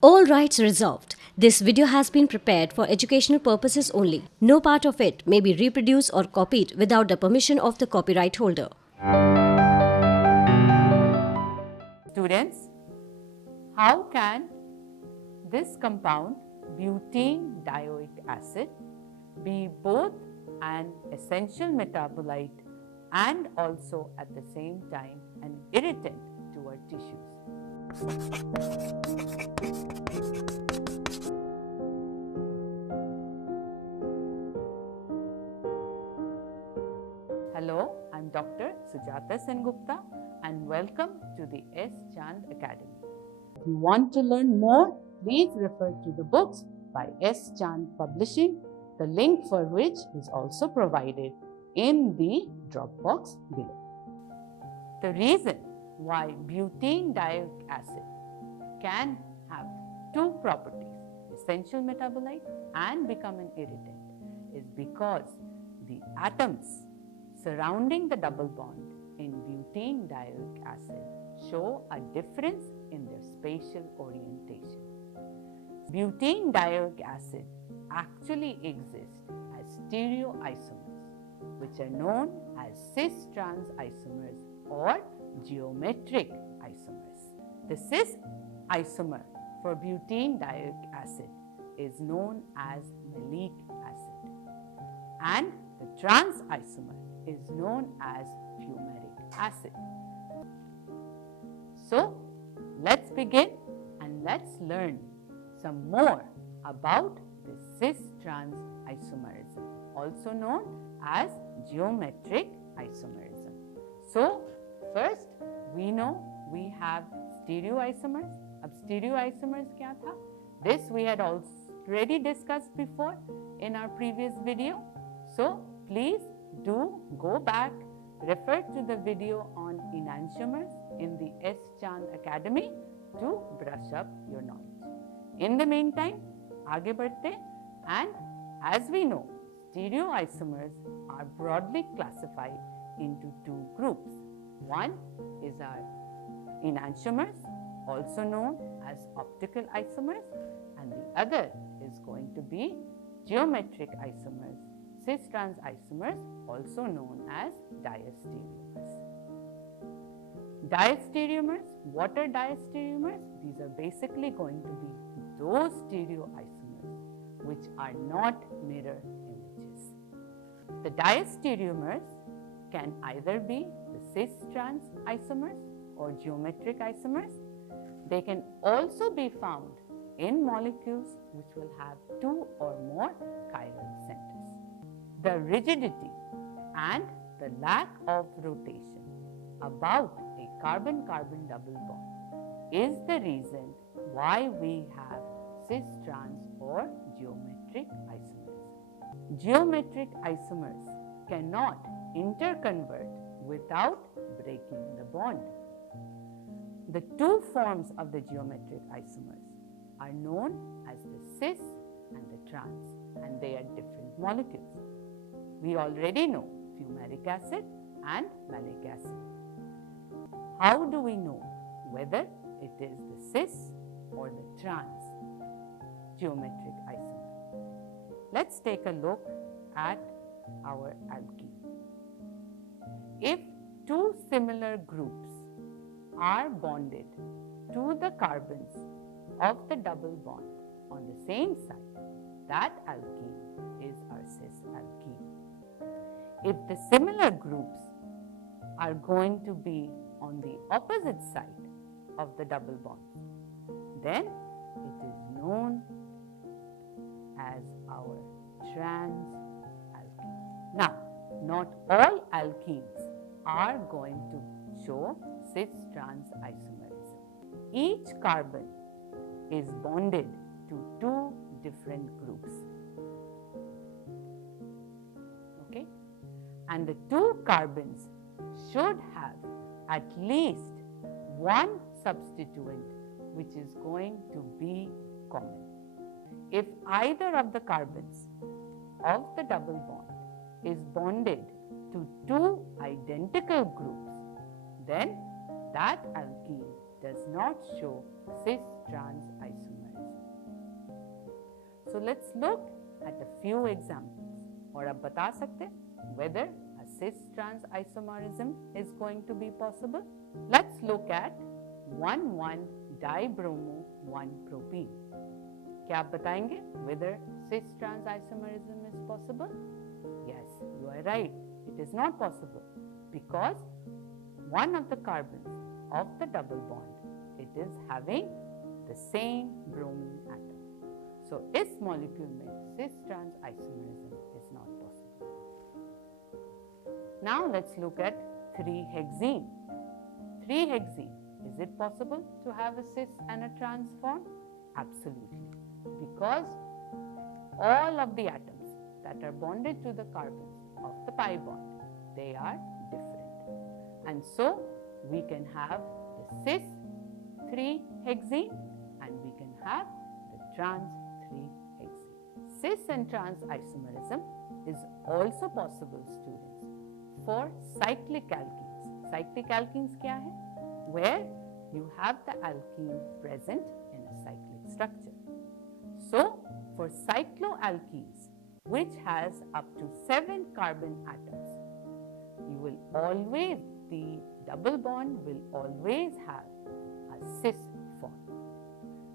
All rights reserved. This video has been prepared for educational purposes only. No part of it may be reproduced or copied without the permission of the copyright holder. Students, how can this compound, butene dioic acid, be both an essential metabolite and also at the same time an irritant to our tissues? Hello, I'm Dr. Sujata Sengupta and welcome to the SChand Academy. If you want to learn more, please refer to the books by SChand Publishing, the link for which is also provided in the drop box below. The reason why butene dioic acid can have two properties, essential metabolite and become an irritant, is because the atoms surrounding the double bond in butene dioic acid show a difference in their spatial orientation. Butene dioic acid actually exists as stereoisomers, which are known as cis-trans isomers or geometric isomers. The cis isomer for butene dioic acid is known as malic acid, and the trans isomer is known as fumaric acid. So, let's begin and let's learn some more about the cis-trans isomerism, also known as geometric isomerism. So, first we know we have stereoisomers. Ab stereoisomers kya tha? This we had already discussed before in our previous video. So, please do go back, refer to the video on enantiomers in the SChand Academy to brush up your knowledge. In the meantime, aage badhte, and as we know, stereoisomers are broadly classified into two groups. One is our enantiomers, also known as optical isomers, and the other is going to be geometric isomers, cis-trans isomers, also known as diastereomers. Diastereomers, what are diastereomers? These are basically going to be those stereoisomers which are not mirror images. The diastereomers can either be the cis-trans isomers or geometric isomers. They can also be found in molecules which will have two or more chiral centers. The rigidity and the lack of rotation about a carbon-carbon double bond is the reason why we have cis-trans or geometric isomers. Geometric isomers cannot interconvert without breaking the bond. The two forms of the geometric isomers are known as the cis and the trans, and they are different molecules. We already know fumaric acid and malic acid. How do we know whether it is the cis or the trans geometric isomer? Let's take a look at our alkene. If two similar groups are bonded to the carbons of the double bond on the same side, that alkene is our cis alkene. If the similar groups are going to be on the opposite side of the double bond, then it is known as our trans alkene. Now, not all alkenes are going to show cis-trans isomerism. Each carbon is bonded to two different groups. Okay? And the two carbons should have at least one substituent which is going to be common. If either of the carbons of the double bond is bonded to two identical groups, then that alkene does not show cis-trans isomers. So let's look at a few examples. और अब बता सकते whether a cis-trans isomerism is going to be possible. Let's look at 1,1-dibromo-1-propene. क्या आप बताएंगे whether cis-trans isomerism is possible? Yes, you are right. It is not possible because one of the carbons of the double bond, it is having the same bromine atom. So, इस molecule में cis-trans isomerism is not possible. Now, let's look at 3-hexene. 3-hexene, is it possible to have a cis and a trans form? Absolutely, because all of the atoms that are bonded to the carbons of the pi bond, they are different. And so, we can have the cis 3-hexene and we can have the trans 3-hexene. Cis and trans isomerism is also possible, students, for cyclic alkenes. Cyclic alkenes क्या है? Where you have the alkene present in a cyclic structure. So, for cycloalkenes, which has up to 7 carbon atoms, you will always, the double bond will always have a cis form.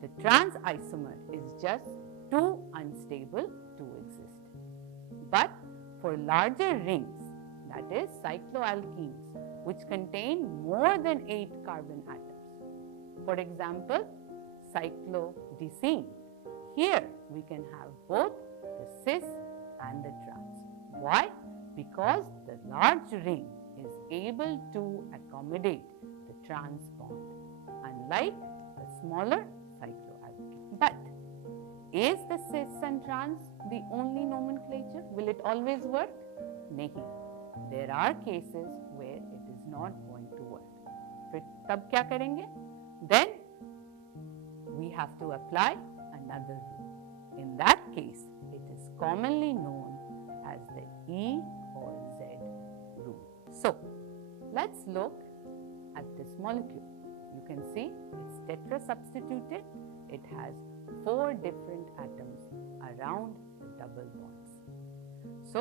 The trans isomer is just too unstable to exist. But for larger rings, that is cycloalkenes, which contain more than 8 carbon atoms, for example, cyclodecene, here we can have both the cis and the trans. Why? Because the large ring is able to accommodate the trans bond, unlike the smaller cycloalkene. But is the cis and trans the only nomenclature? Will it always work? Nahi. There are cases where it is not going to work. फिर तब क्या करेंगे? Then we have to apply another rule. In that case, it is commonly known as the E or Z rule. So, let's look at this molecule. You can see it's tetra-substituted. It has 4 different atoms around the double bonds. So,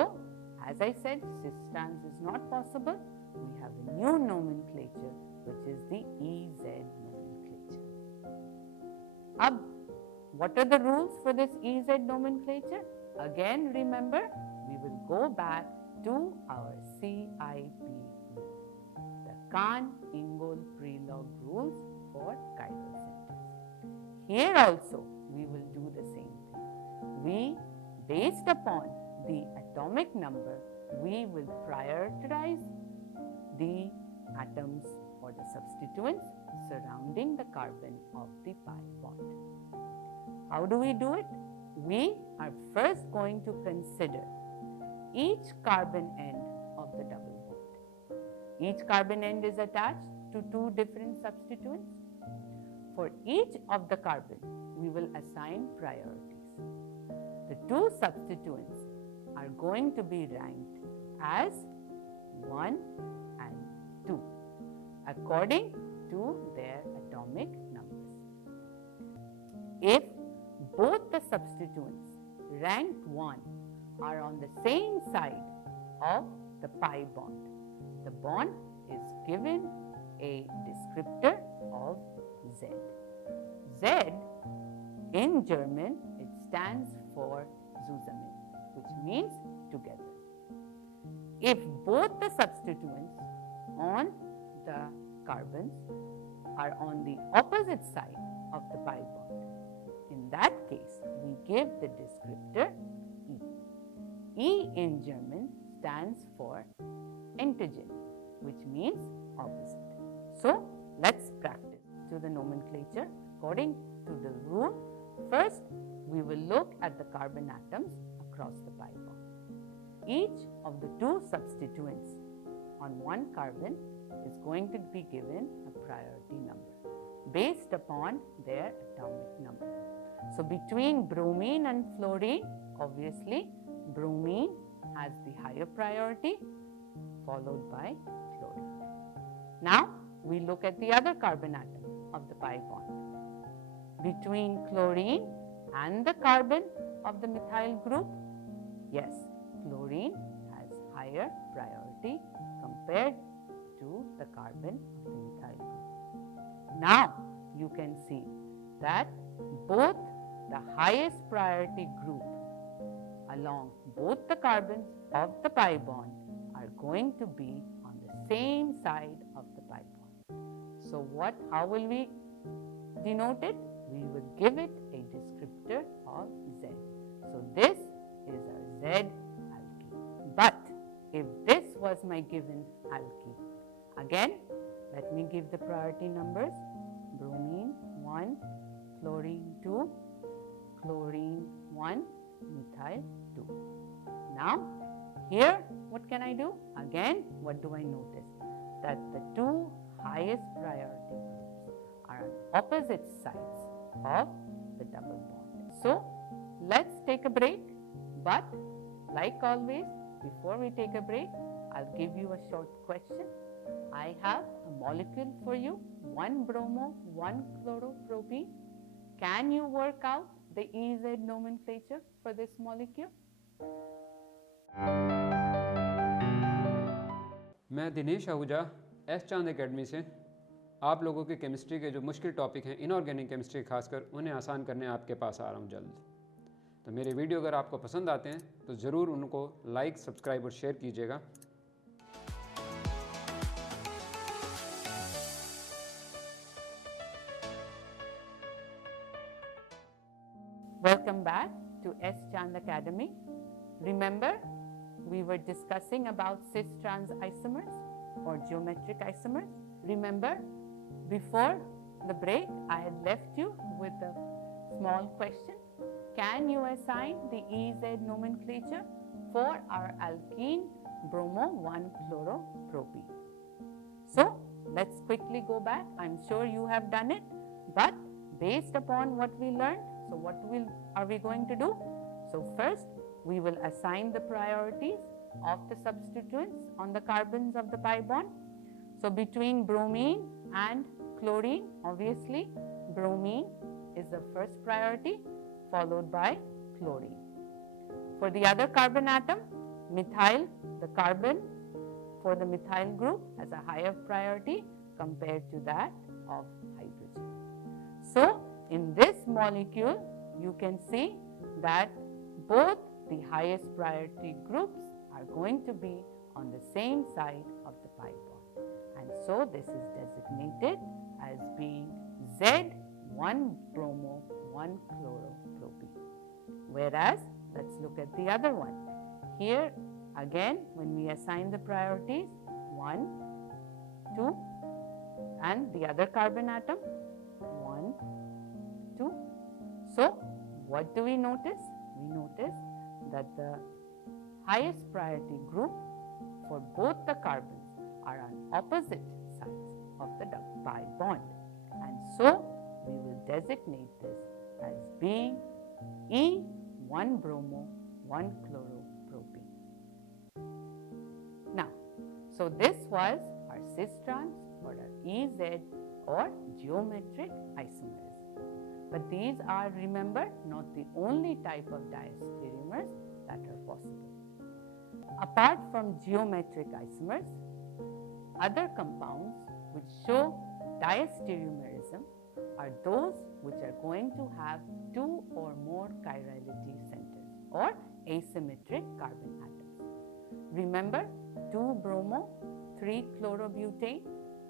as I said, cis-trans is not possible. We have a new nomenclature, which is the EZ nomenclature. Ab, what are the rules for this EZ nomenclature? Again, remember, we will go back to our CIP rule, the Kahn-Ingold-Prelog rules for chiral centers. Here also, we will do the same thing. We, based upon the atomic number, we will prioritize the atoms or the substituents surrounding the carbon of the pi bond. How do we do it? We are first going to consider each carbon end of the double bond. Each carbon end is attached to 2 different substituents. For each of the carbon, we will assign priorities. The 2 substituents are going to be ranked as 1 and 2 according to their atomic numbers. If both the substituents ranked 1 are on the same side of the pi bond, the bond is given a descriptor of Z. Z, in German, it stands for zusammen, which means together. If both the substituents on the carbons are on the opposite side of the pi bond, in that case, we give the descriptor E. E in German stands for antigen, which means opposite. So, let's practice to the nomenclature according to the rule. First, we will look at the carbon atoms across the pi bond. Each of the 2 substituents on one carbon is going to be given a priority number based upon their atomic number. So, between bromine and fluorine, obviously, bromine has the higher priority followed by fluorine. Now, we look at the other carbon atom of the pi bond. Between chlorine and the carbon of the methyl group, yes, chlorine has higher priority compared to the carbon of the methyl group. Now you can see that both the highest priority group along both the carbons of the pi bond are going to be on the same side of the pi bond. So how will we denote it? We will give it a descriptor of Z. So this is our Z alkene. But if this was my given alkene, again, let me give the priority numbers. Bromine 1, chlorine 2, chlorine 1, methyl 2. Now, here what can I do? Again, what do I notice? That the two highest priority groups are on opposite sides of the double bond. So, let's take a break, but like always, before we take a break, I'll give you a short question. I have a molecule for you, 1 bromo, 1 chloropropene. Can you work out the EZ nomenclature for this molecule? मैं Dinesh Ahuja SChand academy से आप लोगों के chemistry के जो मुश्किल topic हैं inorganic chemistry खासकर उन्हें आसान करने आपके पास आ रहा हूँ जल्द। तो मेरे वीडियो अगर आपको पसंद आते हैं तो ज़रूर उनको लाइक, सब्सक्राइब और शेयर कीजिएगा। Welcome back to SChand Academy. Remember, we were discussing about cis-trans isomers or geometric isomers. Remember, before the break, I had left you with a small question. Can you assign the EZ nomenclature for our alkene bromo 1-chloropropene? So, let's quickly go back. I'm sure you have done it, but based upon what we learned, so what are we going to do? So first, we will assign the priorities of the substituents on the carbons of the pi bond. So between bromine and chlorine, obviously, bromine is the first priority, followed by chlorine. For the other carbon atom, methyl, the carbon for the methyl group has a higher priority compared to that of hydrogen. So, in this molecule, you can see that both the highest priority groups are going to be on the same side of the pi bond. And so, this is designated as being Z1-bromo 1-chloropropene. Whereas, let's look at the other one. Here, again, when we assign the priorities, 1, 2, and the other carbon atom, 1, 2. So, what do we notice? We notice that the highest priority group for both the carbons are on opposite sides of the pi bond. And so, we will designate this as being E1-bromo 1-chloropropene. Now, so this was our cis-trans or our EZ or geometric isomers. But these are, remember, not the only type of diastereomers that are possible. Apart from geometric isomers, other compounds which show diastereomerism are those which are going to have 2 or more chirality centers or asymmetric carbon atoms. Remember 2-bromo 3-chlorobutane,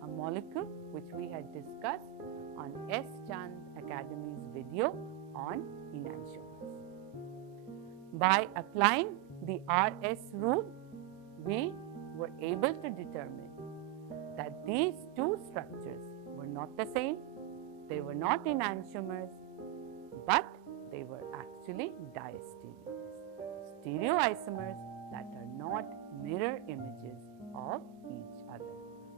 a molecule which we had discussed on SChand Academy's video on enantiomers. By applying the RS rule, we were able to determine that these two structures were not the same, they were not enantiomers, but they were actually diastereomers, stereoisomers that are not mirror images of each other.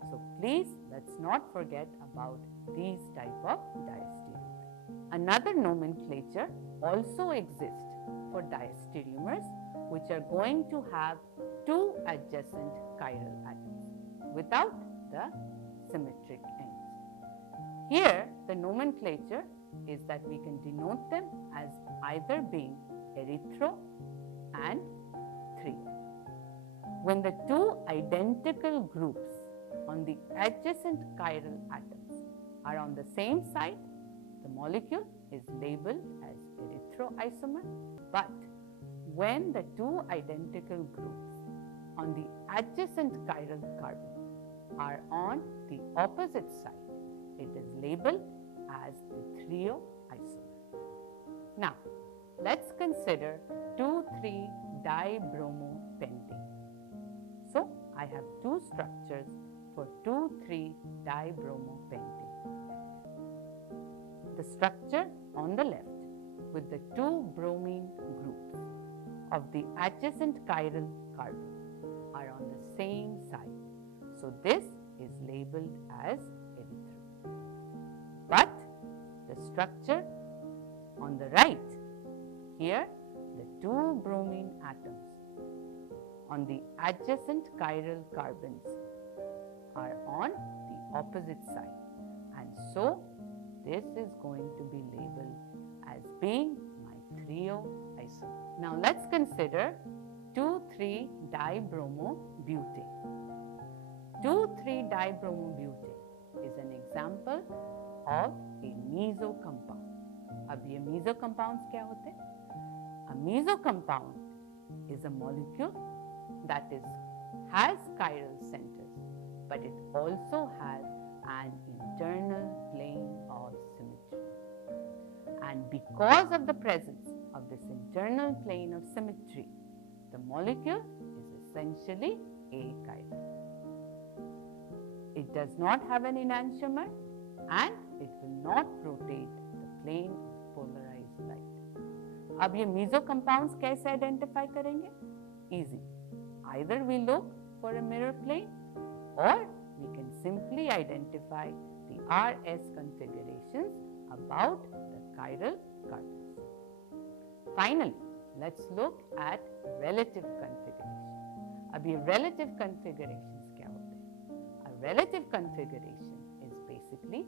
So please, let's not forget about these type of diastereomers. Another nomenclature also exists for diastereomers which are going to have 2 adjacent chiral atoms without the symmetric ends. Here, the nomenclature is that we can denote them as either being erythro and Threo. When the two identical groups on the adjacent chiral atoms are on the same side, the molecule is labeled as erythro isomer. But when the two identical groups on the adjacent chiral carbon are on the opposite side, it is labeled as the Threo isomer. Now, let's consider 2,3-dibromopentane. So, I have two structures for 2,3-dibromopentane. The structure on the left with the two bromine groups of the adjacent chiral carbon are on the same side. So, this is labeled as erythro. But the structure on the right, here the two bromine atoms on the adjacent chiral carbons are on the opposite side, and so this is going to be labeled as being my Threo isomer. Now let's consider 2,3-dibromobutane. 2,3-dibromobutane is an example of a meso compound. अब ये meso compounds क्या होते हैं? A meso compound is a molecule that has chiral centers, but it also has an internal plane of symmetry. And because of the presence of this internal plane of symmetry, the molecule is essentially achiral. It does not have an enantiomer and it will not rotate the plane of polarized light. अब ये meso compounds कैसे identify करेंगे? Easy. Either we look for a mirror plane or we can simply identify the RS configurations about the chiral carbons. Finally, let's look at relative configuration. अब ये relative configurations क्या होते हैं? A relative configuration is basically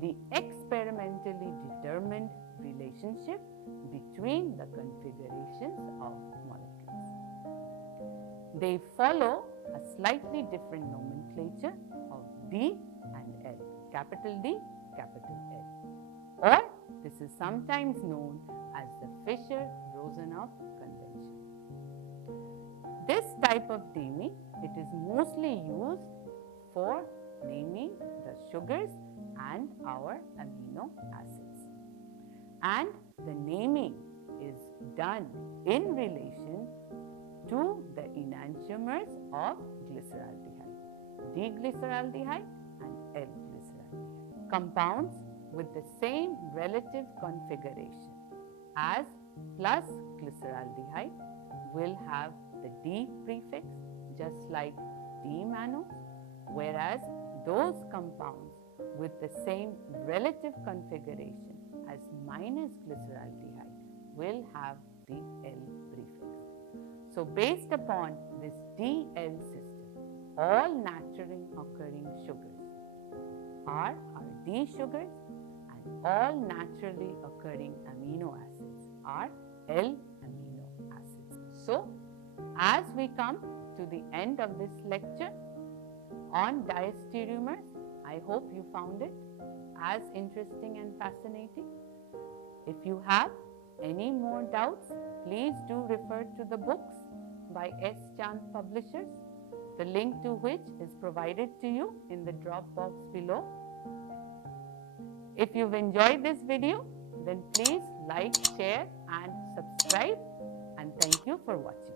the experimentally determined relationship between the configurations of molecules. They follow a slightly different nomenclature of D and L, capital D, capital L. Or this is sometimes known as the Fischer-Rosenoff convention. This type of naming, it is mostly used for naming the sugars and our amino acids. And the naming is done in relation to the enantiomers of glyceraldehyde, D-glyceraldehyde and L-glyceraldehyde. Compounds with the same relative configuration as plus glyceraldehyde will have the D prefix just like D-mannose, whereas those compounds with the same relative configuration as minus glyceraldehyde will have the L prefix. So based upon this DL system, all naturally occurring sugars are our D sugars and all naturally occurring amino acids are L amino acids. So as we come to the end of this lecture on diastereomers, I hope you found it as interesting and fascinating. If you have any more doubts, please do refer to the books by SChand publishers, the link to which is provided to you in the drop box below. If you've enjoyed this video, then please like, share and subscribe, and thank you for watching.